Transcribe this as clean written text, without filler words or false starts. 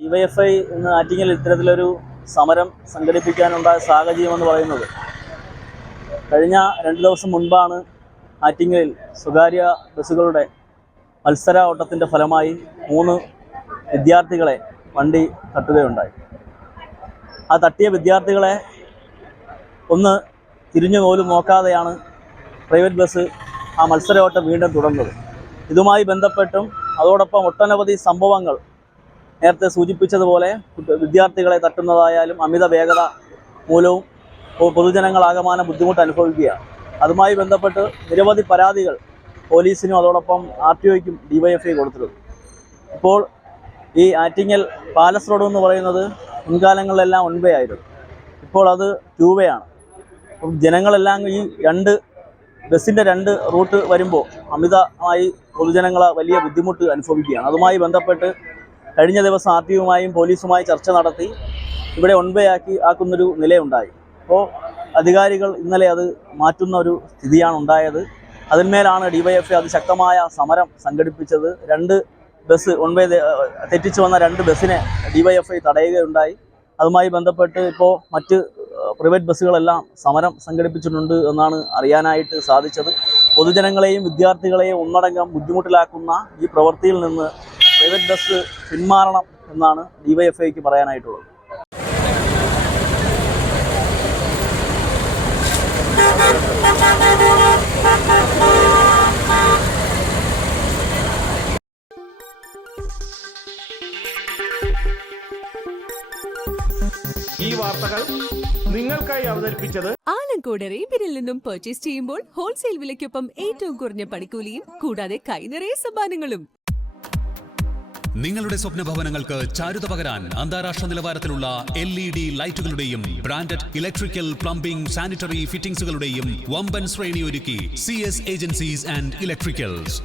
DYFI ഇന്ന് ആറ്റിങ്ങൽ ഇത്തരത്തിലൊരു സമരം സംഘടിപ്പിക്കാനുണ്ടായ സാഹചര്യമെന്ന് പറയുന്നത് കഴിഞ്ഞ 2 ദിവസം മുൻപാണ് ആറ്റിങ്ങലിൽ സ്വകാര്യ ബസ്സുകളുടെ മത്സര ഓട്ടത്തിൻ്റെ ഫലമായി 3 വിദ്യാർത്ഥികളെ വണ്ടി തട്ടുകയുണ്ടായി. ആ തട്ടിയ വിദ്യാർത്ഥികളെ ഒന്ന് തിരിഞ്ഞു പോലും നോക്കാതെയാണ് പ്രൈവറ്റ് ബസ് ആ മത്സര ഓട്ടം വീണ്ടും തുടർന്നത്. ഇതുമായി ബന്ധപ്പെട്ടും അതോടൊപ്പം ഒട്ടനവധി സംഭവങ്ങൾ നേരത്തെ സൂചിപ്പിച്ചതുപോലെ വിദ്യാർത്ഥികളെ തട്ടുന്നതായാലും അമിത വേഗത മൂലവും പൊതുജനങ്ങളാകമാനം ബുദ്ധിമുട്ട് അനുഭവിക്കുകയാണ്. അതുമായി ബന്ധപ്പെട്ട് നിരവധി പരാതികൾ പോലീസിനും അതോടൊപ്പം RTOയ്ക്കും ഡിവൈഎഫ്ഐ കൊടുത്തിരുന്നു. ഇപ്പോൾ ഈ ആറ്റിങ്ങൽ പാലസ് റോഡ് എന്ന് പറയുന്നത് മുൻകാലങ്ങളിലെല്ലാം 1 വേ ആയിരുന്നു. ഇപ്പോൾ അത് 2 വേ ആണ്. അപ്പം ജനങ്ങളെല്ലാം ഈ ബസ്സിൻ്റെ 2 റൂട്ട് വരുമ്പോൾ അമിതമായി പൊതുജനങ്ങൾ വലിയ ബുദ്ധിമുട്ട് അനുഭവിക്കുകയാണ്. അതുമായി ബന്ധപ്പെട്ട് കഴിഞ്ഞ ദിവസം RTOയുമായും പോലീസുമായി ചർച്ച നടത്തി ഇവിടെ 1 വേ ആക്കുന്നൊരു നിലയുണ്ടായി. അപ്പോൾ അധികാരികൾ ഇന്നലെ അത് മാറ്റുന്ന ഒരു സ്ഥിതിയാണ് ഉണ്ടായത്. അതിന്മേലാണ് ഡിവൈഎഫ്ഐ അതിശക്തമായ സമരം സംഘടിപ്പിച്ചത്. 2 ബസ് 1 വേ തെറ്റിച്ചു വന്ന 2 ബസ്സിനെ ഡിവൈഎഫ്ഐ തടയുകയുണ്ടായി. അതുമായി ബന്ധപ്പെട്ട് ഇപ്പോൾ മറ്റ് പ്രൈവറ്റ് ബസ്സുകളെല്ലാം സമരം സംഘടിപ്പിച്ചിട്ടുണ്ട് എന്നാണ് അറിയാനായിട്ട് സാധിച്ചത്. പൊതുജനങ്ങളെയും വിദ്യാർത്ഥികളെയും ഒന്നടങ്കം ബുദ്ധിമുട്ടിലാക്കുന്ന ഈ പ്രവൃത്തിയിൽ നിന്ന് പ്രൈവറ്റ് ബസ് പിന്മാറണം എന്നാണ് ഡിവൈഎഫ്ഐക്ക് പറയാനായിട്ടുള്ളത്. ഈ വാർത്തകൾ നിങ്ങൾക്കായി അവതരിപ്പിച്ചത് ആലങ്കോട് റേബിനിൽ നിന്നും പർച്ചേസ് ചെയ്യുമ്പോൾ ഹോൾസെയിൽ വിലയ്ക്കൊപ്പം ഏറ്റവും കുറഞ്ഞ പണിക്കൂലിയും കൂടാതെ കൈനിറയെ സമ്മാനങ്ങളും. നിങ്ങളുടെ സ്വപ്ന ഭവനങ്ങൾക്ക് ചാരുത പകരാൻ അന്താരാഷ്ട്ര നിലവാരത്തിലുള്ള LED ലൈറ്റുകളുടെയും ബ്രാൻഡഡ് ഇലക്ട്രിക്കൽ, പ്ലംബിംഗ്, സാനിറ്ററി ഫിറ്റിംഗ്സുകളുടെയും വമ്പൻ ശ്രേണി ഒരുക്കി CS ഏജൻസീസ് ആൻഡ് ഇലക്ട്രിക്കൽസ്.